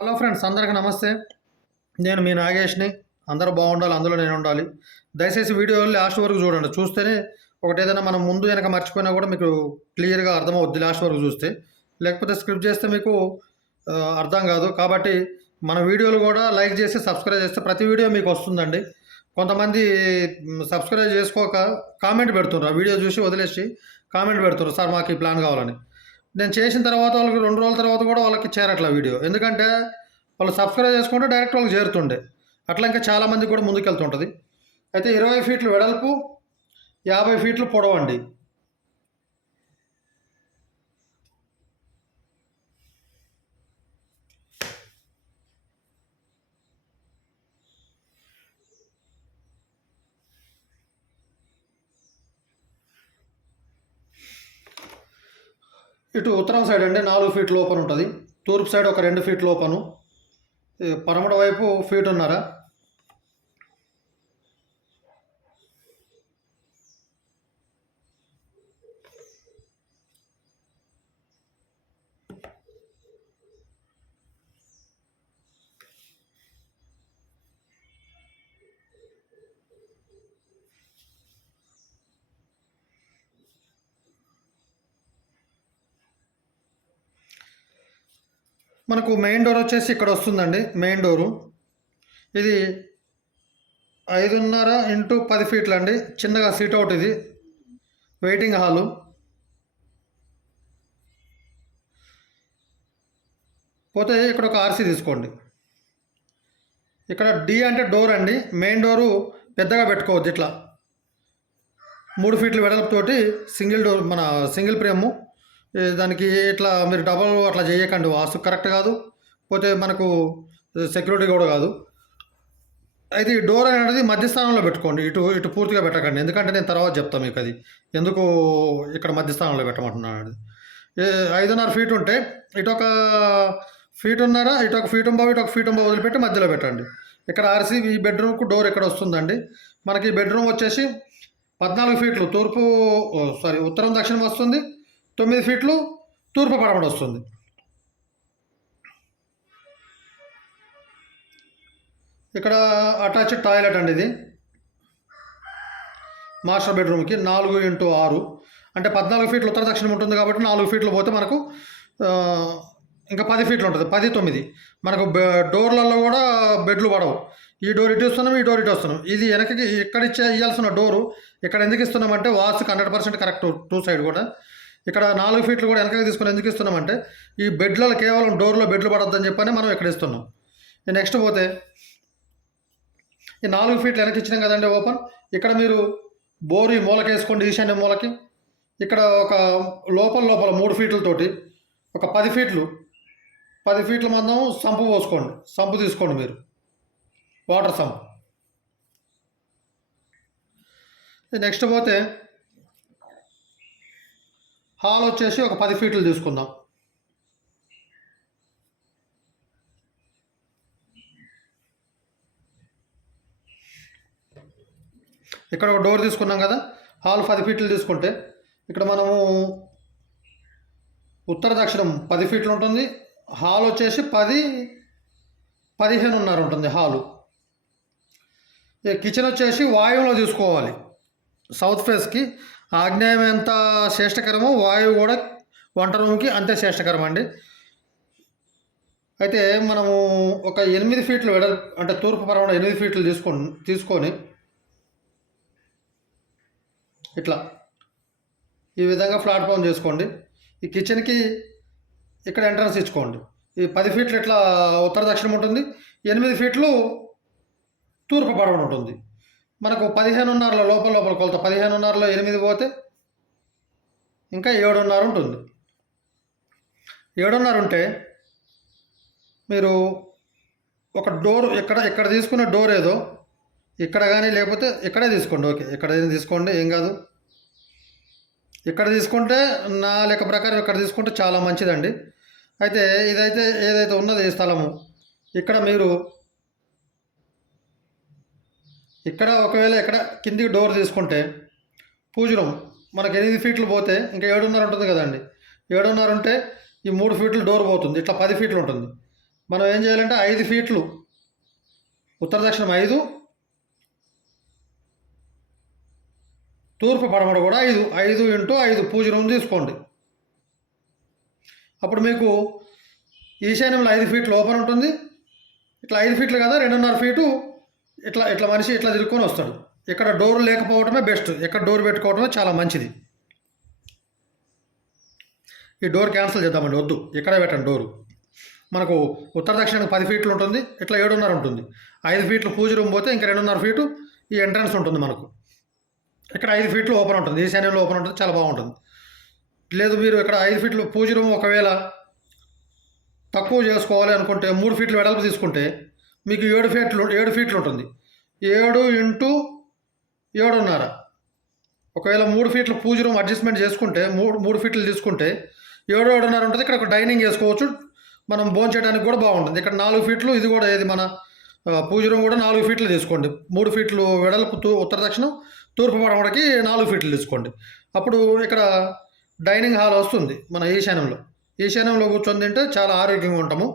Hello friends అందరికీ నమస్తే. నేను మీ నాగేష్ని. అందరూ బాగుండాలి అందులో నేను ఉండాలి. దయచేసి వీడియో లాస్ట్ వరకు చూడండి. చూస్తేనే ఒకటి ఏదైనా మనం ముందు వెనక మర్చిపోయినా కూడా మీకు క్లియర్గా అర్థమవుద్ది లాస్ట్ వరకు చూస్తే. లేకపోతే స్క్రిప్ట్ చేస్తే మీకు అర్థం కాదు. కాబట్టి మన వీడియోలు కూడా లైక్ చేసి సబ్స్క్రైబ్ చేస్తే ప్రతి వీడియో మీకు వస్తుందండి. కొంతమంది సబ్స్క్రైబ్ చేసుకోక కామెంట్ పెడుతున్నారు. ఆ వీడియో చూసి వదిలేసి కామెంట్ పెడుతున్నారు. సార్ మాకు ఈ ప్లాన్ కావాలని. నేను చేసిన తర్వాత వాళ్ళకి రెండు రోజుల తర్వాత కూడా వాళ్ళకి చేరట్ల వీడియో. ఎందుకంటే వాళ్ళు సబ్స్క్రైబ్ చేసుకుంటే డైరెక్ట్ వాళ్ళకి చేరుతుండే. అట్లా ఇంకా చాలామంది కూడా ముందుకెళ్తుంటుంది. అయితే ఇరవై ఫీట్లు వెడల్పు యాభై ఫీట్లు పొడవండి. ఇటు ఉత్తరం సైడ్ అండి నాలుగు ఫీట్ లోపల ఉంటుంది. తూర్పు సైడ్ ఒక రెండు ఫీట్ లోపను ఈ పడమట వైపు ఫీట్ ఉన్నారా? మనకు మెయిన్ డోర్ వచ్చేసి ఇక్కడ వస్తుందండి మెయిన్ డోరు ఇది ఐదున్నర ఇంటూ పది ఫీట్లు అండి చిన్నగా సీట్ అవుట్ ఇది వెయిటింగ్ హాలు పోతే ఇక్కడ ఒక ఆర్సీ తీసుకోండి. ఇక్కడ డి అంటే డోర్ అండి మెయిన్ డోరు పెద్దగా పెట్టుకోవద్దు ఇట్లా. మూడు ఫీట్ల వెడల్పుతోటి సింగిల్ డోర్ మన సింగిల్ ఫ్రేము దానికి ఇట్లా మీరు డబల్ అట్లా చేయకండి. వాస్తు కరెక్ట్ కాదు. పోతే మనకు సెక్యూరిటీ కూడా కాదు. అయితే ఈ డోర్ అనేది మధ్యస్థానంలో పెట్టుకోండి. ఇటు ఇటు పూర్తిగా పెట్టకండి. ఎందుకంటే నేను తర్వాత చెప్తాను మీకు అది. ఎందుకు ఇక్కడ మధ్యస్థానంలో పెట్టమంటున్నాను అనేది. ఐదున్నర ఫీట్ ఉంటే ఇటు ఒక ఫీట్ ఉన్నారా? ఇటు ఒక ఫీట్ ఉంబావు ఇటు ఒక ఫీట్ ఉంబావు వదిలిపెట్టి మధ్యలో పెట్టండి. ఇక్కడ ఆర్సీ ఈ బెడ్రూమ్కు డోర్ ఇక్కడ వస్తుందండి? మనకి ఈ బెడ్రూమ్ వచ్చేసి పద్నాలుగు ఫీట్లు తూర్పు సారీ ఉత్తరం దక్షిణం వస్తుంది. తొమ్మిది ఫీట్లు తూర్పు పడమట వస్తుంది. ఇక్కడ అటాచ్డ్ టాయిలెట్ అండి ఇది. మాస్టర్ బెడ్రూమ్కి నాలుగు ఇంటూ ఆరు. అంటే పద్నాలుగు ఫీట్లు ఉత్తర దక్షిణం ఉంటుంది కాబట్టి నాలుగు ఫీట్లు పోతే మనకు ఇంకా పది ఫీట్లు ఉంటుంది. పది తొమ్మిది. మనకు బె- డోర్లలో కూడా బెడ్లు పడవు. ఈ డోర్ ఇటు ఇస్తున్నాం ఈ డోర్ ఇటు వస్తున్నాం ఇది వెనకకి ఇక్కడ ఇచ్చే ఇవ్వాల్సిన డోరు ఇక్కడ ఎందుకు ఇస్తున్నామంటే వాస్తుకి hundred percent correct two side కూడా. ఇక్కడ నాలుగు ఫీట్లు కూడా వెనకకి తీసుకొని ఎందుకు ఇస్తున్నామంటే ఈ బెడ్లలో కేవలం డోర్లో బెడ్లు పడొద్దని చెప్పని మనం ఇక్కడ ఇస్తున్నాం. నెక్స్ట్ పోతే ఈ నాలుగు ఫీట్లు వెనక్కి ఇచ్చినాం కదండి ఓపెన్ ఇక్కడ మీరు బోరు ఈ మూలకి వేసుకోండి ఈశాన్య మూలకి. ఇక్కడ ఒక లోపల లోపల మూడు ఫీట్లతోటి ఒక పది ఫీట్లు పది ఫీట్ల మందం సంపు పోసుకోండి. సంపు తీసుకోండి మీరు. Water sump. నెక్స్ట్ పోతే హాల్ వచ్చేసి ఒక పది ఫీట్లు తీసుకుందాం. ఇక్కడ ఒక డోర్ తీసుకున్నాం కదా హాల్ పది ఫీట్లు తీసుకుంటే. ఇక్కడ మనము ఉత్తర దక్షిణం పది ఫీట్లు ఉంటుంది హాల్ వచ్చేసి పది పదిహేనున్నర ఉంటుంది హాలు. కిచెన్ వచ్చేసి వాయువులో తీసుకోవాలి. సౌత్ ఫేస్కి ఆగ్నేయం ఎంత శ్రేష్టకరమో వాయువు కూడా వంట రూమ్కి అంతే శ్రేష్టకరం అండి. అయితే మనము ఒక ఎనిమిది ఫీట్లు వెడల్ అంటే తూర్పు పరమణ ఎనిమిది ఫీట్లు తీసుకొని తీసుకొని ఇట్లా ఈ విధంగా ప్లాట్ఫామ్ చేసుకోండి. ఈ కిచెన్కి ఇక్కడ ఎంట్రన్స్ ఇచ్చుకోండి. ఈ పది ఫీట్లు ఇట్లా ఉత్తర దక్షిణం ఉంటుంది ఎనిమిది ఫీట్లు తూర్పు పడవన ఉంటుంది. మనకు పదిహేనున్నరలో లోపల లోపల కొలత. పదిహేనున్నరలో ఎనిమిది పోతే ఇంకా ఏడున్నర ఉంటుంది. ఏడున్నర ఉంటే మీరు ఒక డోర్ ఎక్కడ ఎక్కడ తీసుకున్న డోర్ ఏదో ఇక్కడ కానీ లేకపోతే ఇక్కడే తీసుకోండి. ఓకే ఇక్కడ తీసుకోండి ఏం కాదు. ఇక్కడ తీసుకుంటే నా లెక్క ప్రకారం ఇక్కడ తీసుకుంటే చాలా మంచిదండి. అయితే ఇదైతే ఏదైతే ఉన్నది ఈ స్థలము ఇక్కడ మీరు ఇక్కడ ఒకవేళ ఇక్కడ కిందికి డోర్ తీసుకుంటే పూజ రూమ్ మనకి ఎనిమిది ఫీట్లు పోతే ఇంకా ఏడున్నర ఉంటుంది కదండి. ఏడున్నర ఉంటే ఈ మూడు ఫీట్లు డోర్ పోతుంది. ఇట్లా పది ఫీట్లు ఉంటుంది. మనం ఏం చేయాలంటే ఐదు ఫీట్లు ఉత్తర దక్షిణం ఐదు తూర్పు పడమడ కూడా ఐదు ఐదు ఇంటూ ఐదు పూజ రూమ్ తీసుకోండి. అప్పుడు మీకు ఈశాన్యంలో ఐదు ఫీట్లు ఓపెన్ ఉంటుంది. ఇట్లా ఐదు ఫీట్లు కదా రెండున్నర ఫీటు ఇట్లా ఇట్లా మనిషి ఇట్లా తిరుక్కొని వస్తాడు? ఇక్కడ డోర్ లేకపోవడమే బెస్ట్. ఇక్కడ డోర్ పెట్టుకోవడమే చాలా మంచిది. ఈ డోర్ క్యాన్సిల్ చేద్దామండి వద్దు. ఇక్కడే పెట్టండి డోరు. మనకు ఉత్తర దక్షిణానికి పది ఫీట్లు ఉంటుంది ఇట్లా ఏడున్నర ఉంటుంది. ఐదు ఫీట్లు పూజ రూమ్ పోతే ఇంకా రెండున్నర ఫీటు ఈ ఎంట్రన్స్ ఉంటుంది మనకు. ఇక్కడ ఐదు ఫీట్లు ఓపెన్ ఉంటుంది ఈశాన్యంలో ఓపెన్ ఉంటుంది చాలా బాగుంటుంది. లేదు మీరు ఇక్కడ ఐదు ఫీట్లు పూజ రూమ్ ఒకవేళ తక్కువ చేసుకోవాలి అనుకుంటే మూడు ఫీట్లు వెడల్పు తీసుకుంటే మీకు ఏడు ఫీట్లు ఏడు ఫీట్లు ఉంటుంది ఏడు ఇంటూ ఏడున్నర. ఒకవేళ మూడు ఫీట్ల పూజ రూమ్ అడ్జస్ట్మెంట్ చేసుకుంటే మూడు మూడు ఫీట్లు తీసుకుంటే ఏడు ఏడున్నర ఉంటుంది. ఇక్కడ ఒక డైనింగ్ వేసుకోవచ్చు. మనం భోజనం చేయడానికి కూడా బాగుంటుంది. ఇక్కడ నాలుగు ఫీట్లు ఇది కూడా ఏది మన పూజ రూమ్ కూడా నాలుగు ఫీట్లు తీసుకోండి. మూడు ఫీట్లు వెడల్పు తూ ఉత్తర దక్షిణం తూర్పు పడమడకి నాలుగు ఫీట్లు తీసుకోండి. అప్పుడు ఇక్కడ డైనింగ్ హాల్ వస్తుంది మన ఈశాన్యంలో. ఈశాన్యంలో కూర్చొని తింటే చాలా ఆరోగ్యంగా ఉంటాము.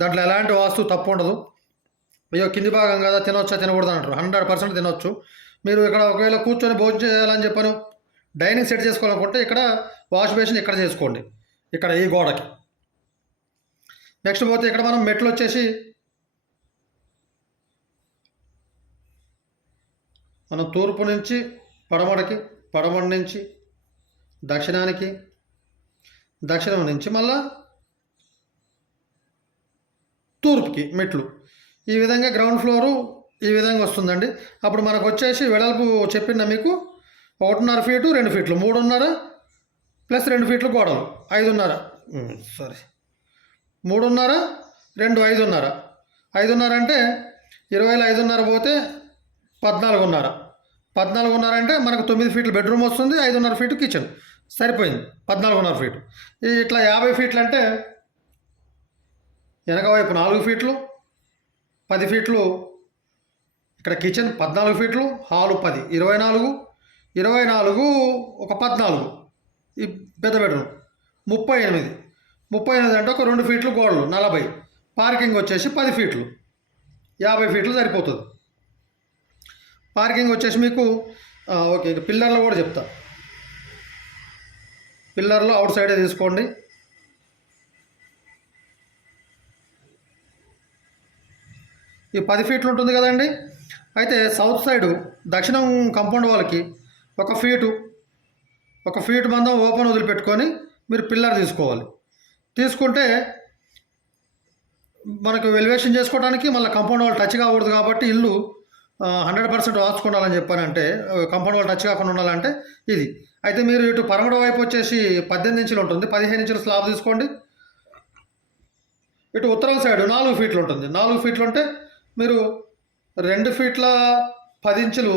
దాంట్లో ఎలాంటి వాస్తు తప్పు ఉండదు. అయ్యో కింది భాగం కదా తినొచ్చా తినకూడదు అంటారు. హండ్రెడ్ పర్సెంట్ తినొచ్చు. మీరు ఇక్కడ ఒకవేళ కూర్చొని భోజనం చేయాలని చెప్పాను డైనింగ్ సెట్ చేసుకోవాలనుకుంటే ఇక్కడ వాష్ బేసిన్ ఇక్కడ చేసుకోండి ఇక్కడ ఈ గోడకి. నెక్స్ట్ పోతే ఇక్కడ మనం మెట్లు వచ్చేసి మనం తూర్పు నుంచి పడమడకి పడమడి నుంచి దక్షిణానికి దక్షిణం నుంచి మళ్ళా తూర్పుకి మెట్లు. ఈ విధంగా గ్రౌండ్ ఫ్లోరు ఈ విధంగా వస్తుందండి. అప్పుడు మనకు వచ్చేసి వెడల్పు చెప్పిన మీకు? ఒకటిన్నర ఫీటు రెండు ఫీట్లు మూడున్నర ప్లస్ రెండు ఫీట్లు గోడలు. ఐదున్నర. సారీ. మూడున్నర రెండు ఐదున్నర. ఐదున్నర అంటే ఇరవైలో ఐదున్నర పోతే పద్నాలుగున్నర. పద్నాలుగున్నర అంటే మనకు తొమ్మిది ఫీట్లు బెడ్రూమ్ వస్తుంది ఐదున్నర ఫీటు కిచెన్ సరిపోయింది. పద్నాలుగున్నర ఫీటు ఇట్లా యాభై ఫీట్లు అంటే వెనక వైపు నాలుగు ఫీట్లు పది ఫీట్లు. ఇక్కడ కిచెన్ పద్నాలుగు ఫీట్లు హాలు పది. ఇరవై నాలుగు ఇరవై నాలుగు ఒక పద్నాలుగు. ఈ పెద్ద బెడ్రూమ్. ముప్పై ఎనిమిది. ముప్పై ఎనిమిది అంటే ఒక రెండు ఫీట్లు గోడలు నలభై. పార్కింగ్ వచ్చేసి పది ఫీట్లు. యాభై ఫీట్లు సరిపోతుంది. పార్కింగ్ వచ్చేసి మీకు ఓకే పిల్లర్లు కూడా చెప్తా. పిల్లర్లు అవుట్ సైడే తీసుకోండి. ఈ పది ఫీట్లు ఉంటుంది కదండి? అయితే సౌత్ సైడు దక్షిణం కంపౌండ్ వాళ్ళకి ఒక ఫీటు ఒక ఫీట్ మందం ఓపెన్ వదిలిపెట్టుకొని మీరు పిల్లర్ తీసుకోవాలి. తీసుకుంటే మనకు వెలివేషన్ చేసుకోవడానికి మళ్ళీ కంపౌండ్ వాళ్ళు టచ్ కాకూడదు కాబట్టి ఇల్లు హండ్రెడ్ పర్సెంట్ వాచుకుండాలని చెప్పానంటే కంపౌండ్ వాళ్ళు టచ్ కాకుండా ఉండాలంటే ఇది. అయితే మీరు ఇటు పరమడ వైపు వచ్చేసి పద్దెనిమిది ఇంచులు ఉంటుంది పదిహేను ఇంచుల స్లాబ్ తీసుకోండి. ఇటు ఉత్తరం సైడ్ నాలుగు ఫీట్లు ఉంటుంది. నాలుగు ఫీట్లు ఉంటే మీరు రెండు ఫీట్ల పది ఇంచులు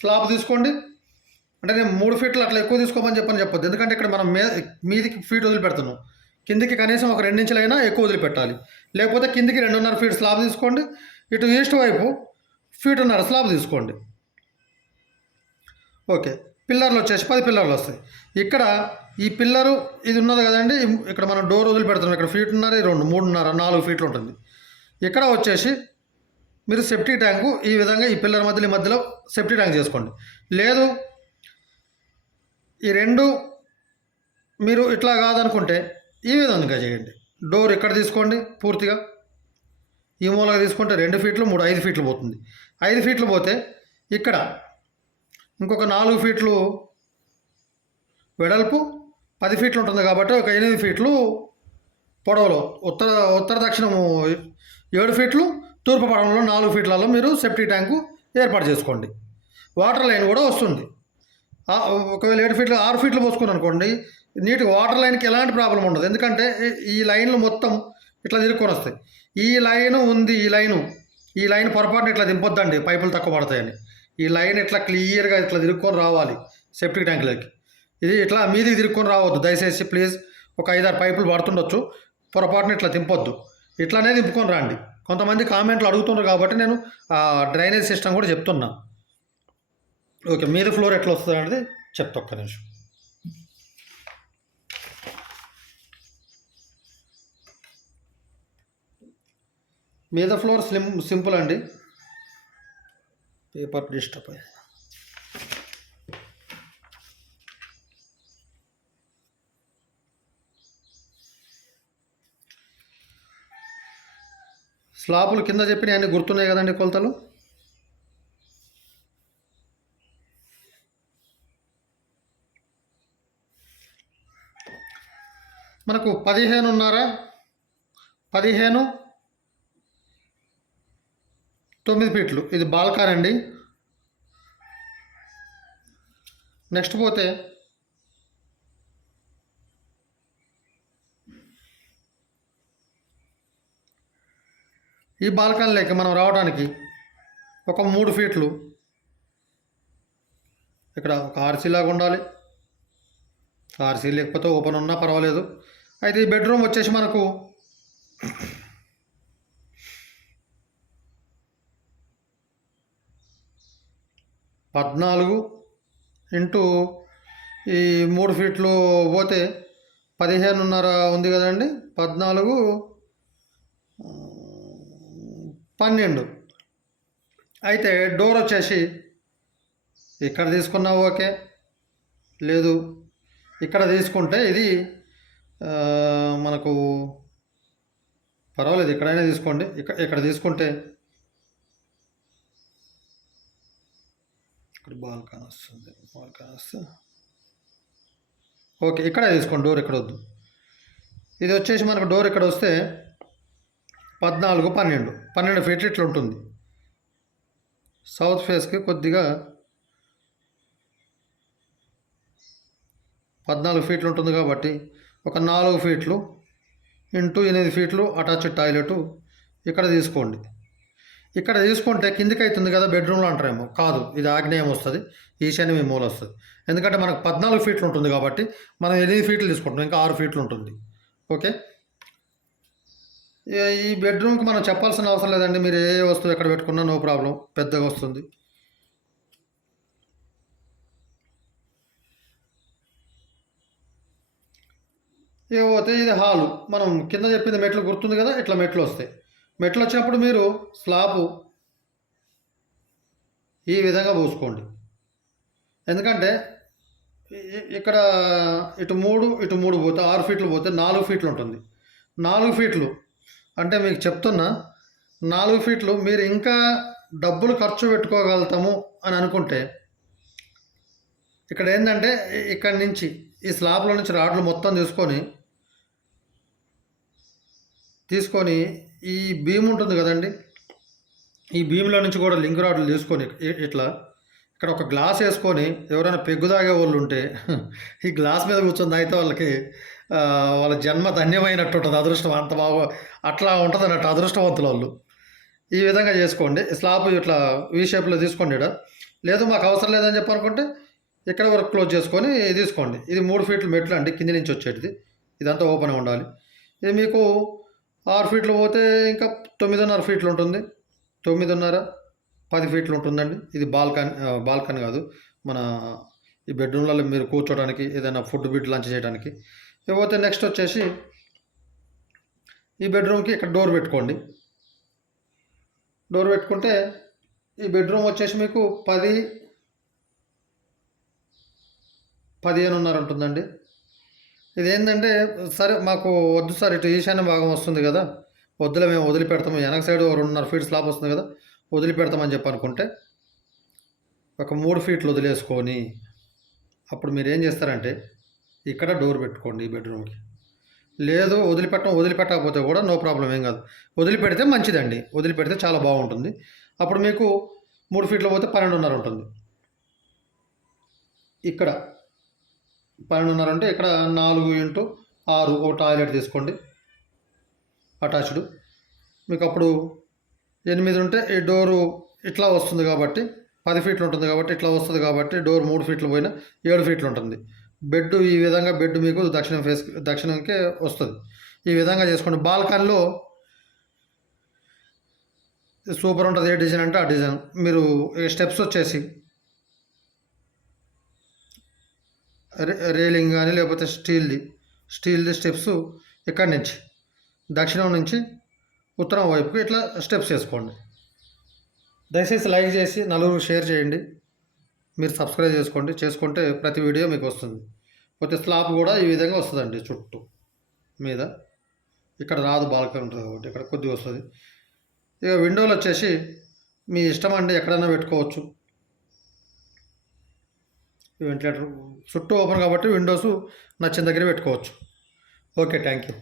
స్లాబ్ తీసుకోండి. అంటే నేను మూడు ఫీట్లు అట్లా ఎక్కువ తీసుకోమని చెప్పని చెప్పొద్దు. ఎందుకంటే ఇక్కడ మనం మే మీదికి ఫీట్ వదిలిపెడుతున్నాం. కిందికి కనీసం ఒక రెండించులైనా ఎక్కువ వదిలిపెట్టాలి. లేకపోతే కిందికి రెండున్నర ఫీట్ స్లాబ్ తీసుకోండి. ఇటు ఈస్ట్ వైపు ఫీటున్నర స్లాబ్ తీసుకోండి. ఓకే. పిల్లర్లు వచ్చేసి పది పిల్లర్లు వస్తాయి. ఇక్కడ ఈ పిల్లరు ఇది ఉన్నది కదండి. ఇక్కడ మనం డోర్ వదిలిపెడుతున్నాం. ఇక్కడ ఫీట్ ఈ రెండు మూడున్నర నాలుగు ఫీట్లు ఉంటుంది. ఇక్కడ వచ్చేసి మీరు సెఫ్టీ ట్యాంకు ఈ విధంగా ఈ పిల్లర్ మధ్యలో మధ్యలో సెఫ్టీ ట్యాంక్ చేసుకోండి. లేదు ఈ రెండు మీరు ఇట్లా కాదనుకుంటే ఈ విధంగా చేయండి. డోర్ ఇక్కడ తీసుకోండి పూర్తిగా. ఈ మూలగా తీసుకుంటే రెండు ఫీట్లు మూడు ఐదు ఫీట్లు పోతుంది. ఐదు ఫీట్లు పోతే ఇక్కడ ఇంకొక నాలుగు ఫీట్లు వెడల్పు పది ఫీట్లు ఉంటుంది కాబట్టి ఒక ఎనిమిది ఫీట్లు పొడవలో. ఉత్తర ఉత్తర దక్షిణము ఏడు ఫీట్లు తూర్పు పడవలో నాలుగు ఫీట్లలో మీరు సెప్టిక్ ట్యాంకు ఏర్పాటు చేసుకోండి. వాటర్ లైన్ కూడా వస్తుంది. ఒకవేళ ఏడు ఫీట్లు ఆరు ఫీట్లు పోసుకున్నాను అనుకోండి నీటి వాటర్ లైన్కి ఎలాంటి ప్రాబ్లం ఉండదు. ఎందుకంటే ఈ- ఈ లైన్లు మొత్తం ఇట్లా తిరుక్కొని వస్తాయి. ఈ లైన్ ఉంది ఈ లైను ఈ లైన్ పొరపాటున ఇట్లా దింపొద్దండి పైపులు తక్కువ పడతాయని. ఈ లైన్ ఇట్లా క్లియర్గా ఇట్లా తిరుక్కొని రావాలి సెప్టిక్ ట్యాంకులకి. ఇది ఇట్లా మీదికి తిరుక్కొని రావద్దు. దయచేసి ప్లీజ్ ఒక ఐదారు పైపులు పడుతుండొచ్చు పొరపాటున ఇట్లా దింపొద్దు. ఇట్లానే దింపుకొని రండి. కొంతమంది కామెంట్లు అడుగుతున్నారు కాబట్టి నేను డ్రైనేజ్ సిస్టమ్ కూడా చెప్తున్నా. ఓకే మీద ఫ్లోర్ ఎట్లా వస్తుంది అనేది చెప్తా ఒక్క నిమిషం. మీద ఫ్లోర్ స్లిమ్ సింపుల్ అండి. పేపర్ డిస్టర్బ్ అయ్యి స్లాపులు కింద చెప్పిన అన్నీ గుర్తున్నాయి కదండి కొలతలు? మనకు పదిహేనున్నర పదిహేను తొమ్మిది ఫీట్లు. ఇది బాల్కార్ అండి. నెక్స్ట్ పోతే ఈ బాల్కనీలోకి మనం రావడానికి ఒక మూడు ఫీట్లు. ఇక్కడ ఒక ఆర్సీ లాగా ఉండాలి. ఆర్సీ లేకపోతే ఓపెన్ ఉన్నా పర్వాలేదు. అయితే ఈ బెడ్రూమ్ వచ్చేసి మనకు పద్నాలుగు ఇంటూ ఈ మూడు ఫీట్లు పోతే పదిహేనున్నర ఉంది కదండి. పద్నాలుగు పన్నెండు. అయితే డోర్ వచ్చేసి ఇక్కడ తీసుకున్నా ఓకే. లేదు ఇక్కడ తీసుకుంటే ఇది మనకు పర్వాలేదు ఎక్కడైనా తీసుకోండి. ఇక్కడ ఇక్కడ తీసుకుంటే ఇక్కడ బాల్కాన్ వస్తుంది బాల్కాన్ వస్తే. ఓకే ఇక్కడే తీసుకోండి డోర్ ఇక్కడ వద్దు. ఇది వచ్చేసి మనకు డోర్ ఇక్కడ వస్తే పద్నాలుగు పన్నెండు. పన్నెండు ఫీట్లు ఇట్లా ఉంటుంది. సౌత్ ఫేస్కి కొద్దిగా పద్నాలుగు ఫీట్లు ఉంటుంది కాబట్టి ఒక నాలుగు ఫీట్లు ఇంటూ ఎనిమిది ఫీట్లు అటాచ్డ్ టాయిలెట్ ఇక్కడ తీసుకోండి. ఇక్కడ తీసుకుంటే కిందికి అవుతుంది కదా బెడ్రూమ్లో అంటారేమో? కాదు ఇది ఆగ్నేయం వస్తుంది ఈశాన్యం ఈ మూల వస్తుంది. ఎందుకంటే మనకు పద్నాలుగు ఫీట్లు ఉంటుంది కాబట్టి మనం ఎనిమిది ఫీట్లు తీసుకుంటాం ఇంకా ఆరు ఫీట్లు ఉంటుంది. ఓకే? ఈ- బెడ్రూమ్కి మనం చెప్పాల్సిన అవసరం లేదండి. మీరు ఏ వస్తువు ఎక్కడ పెట్టుకున్నా నో ప్రాబ్లం పెద్దగా వస్తుంది. ఇకపోతే ఇది హాలు మనం కింద చెప్పింది మెట్లు గుర్తుంది కదా? ఇట్లా మెట్లు వస్తాయి. మెట్లు వచ్చినప్పుడు మీరు స్లాపు ఈ విధంగా పోసుకోండి. ఎందుకంటే ఇక్కడ ఇటు మూడు ఇటు మూడు పోతే ఆరు ఫీట్లు పోతే నాలుగు ఫీట్లు ఉంటుంది. నాలుగు ఫీట్లు అంటే మీకు చెప్తున్నా నాలుగు ఫీట్లు మీరు ఇంకా డబ్బులు ఖర్చు పెట్టుకోగలుగుతాము అని అనుకుంటే ఇక్కడ ఏంటంటే ఇక్కడి నుంచి ఈ స్లాబ్లో నుంచి రాడ్లు మొత్తం తీసుకొని తీసుకొని ఈ భీమ్ ఉంటుంది కదండి ఈ భీమ్లో నుంచి కూడా లింక్ రాడ్లు తీసుకొని ఇట్లా ఇక్కడ ఒక గ్లాస్ వేసుకొని ఎవరైనా పెగ్గు తాగే వాళ్ళు ఉంటే ఈ గ్లాస్ మీద కూర్చొని తాగితే వాళ్ళకి వాళ్ళ జన్మ ధన్యమైనట్టు ఉంటుంది అదృష్టం అంత బాగా అట్లా ఉంటుంది అన్నట్టు అదృష్టవంతుల వాళ్ళు. ఈ విధంగా చేసుకోండి. స్లాబ్ ఇట్లా వీ షేప్లో తీసుకోండి ఇక్కడ. లేదు మాకు అవసరం లేదని చెప్పనుకుంటే ఇక్కడ వరకు క్లోజ్ చేసుకొని తీసుకోండి. ఇది మూడు ఫీట్లు మెట్లు అండి కింది నుంచి వచ్చేటిది. ఇదంతా ఓపెన్గా ఉండాలి. ఇది మీకు ఆరు ఫీట్లు పోతే ఇంకా తొమ్మిదిన్నర ఫీట్లు ఉంటుంది. తొమ్మిదిన్నర పది ఫీట్లు ఉంటుందండి. ఇది బాల్కన్ బాల్కన్ కాదు. మన ఈ బెడ్రూమ్లలో మీరు కూర్చోడానికి ఏదైనా ఫుడ్ బిడ్ లంచ్ చేయడానికి ఇకపోతే నెక్స్ట్ వచ్చేసి ఈ బెడ్రూమ్కి ఇక్కడ డోర్ పెట్టుకోండి. డోర్ పెట్టుకుంటే ఈ బెడ్రూమ్ వచ్చేసి మీకు పది పదిహేనున్నర ఉంటుందండి ఇది ఏంటంటే సరే మాకు వద్దు సార్ ఇటు ఈశాన్య భాగం వస్తుంది కదా. వద్దులే మేము వదిలిపెడతాము. వెనక సైడ్ ఒక రెండున్నర ఫీట్ స్లాబ్ వస్తుంది కదా. వదిలిపెడతామని చెప్పి అనుకుంటే ఒక మూడు ఫీట్లు వదిలేసుకొని అప్పుడు మీరు ఏం చేస్తారంటే ఇక్కడ డోర్ పెట్టుకోండి ఈ బెడ్రూమ్కి. లేదు వదిలిపెట్టడం వదిలిపెట్టకపోతే కూడా నో ప్రాబ్లం ఏం కాదు. వదిలిపెడితే మంచిదండి. వదిలిపెడితే చాలా బాగుంటుంది. అప్పుడు మీకు మూడు ఫీట్లు పోతే పన్నెండున్నర ఉంటుంది. ఇక్కడ పన్నెండున్నర అంటే ఇక్కడ నాలుగు ఇంటూ ఆరు ఒక టాయిలెట్ తీసుకోండి. అటాచ్డ్. మీకు అప్పుడు ఎనిమిది ఉంటే ఈ డోరు ఇట్లా వస్తుంది కాబట్టి పది ఫీట్లు ఉంటుంది కాబట్టి ఇట్లా వస్తుంది కాబట్టి డోర్ మూడు ఫీట్లు పోయినా ఏడు ఫీట్లు ఉంటుంది. బెడ్ ఈ విధంగా బెడ్ మీకు దక్షిణం ఫేస్ దక్షిణంకే వస్తుంది. ఈ విధంగా చేసుకోండి. బాల్కనీలో సూపర్ ఉంటుంది. ఏ డిజైన్ అంటే ఆ డిజైన్. మీరు స్టెప్స్ వచ్చేసి రేలింగ్ కానీ లేకపోతే స్టీల్ది స్టీల్ది స్టెప్స్ ఇక్కడి నుంచి దక్షిణం నుంచి ఉత్తరం వైపుకి ఇట్లా స్టెప్స్ వేసుకోండి దయచేసి లైక్ చేసి నలుగురు షేర్ చేయండి. మీరు సబ్స్క్రైబ్ చేసుకోండి. చేసుకుంటే ప్రతి వీడియో మీకు వస్తుంది. పోతే స్లాబ్ కూడా ఈ విధంగా వస్తుందండి చుట్టూ మీద. ఇక్కడ రాదు బాల్కనీ ఉంటుంది కాబట్టి ఇక్కడ కొద్దిగా వస్తుంది. ఇక విండోలు వచ్చేసి మీ ఇష్టం అండి ఎక్కడైనా పెట్టుకోవచ్చు. వెంటిలేటర్ చుట్టూ ఓపెన్ కాబట్టి విండోస్ నచ్చిన దగ్గర పెట్టుకోవచ్చు. Okay thank you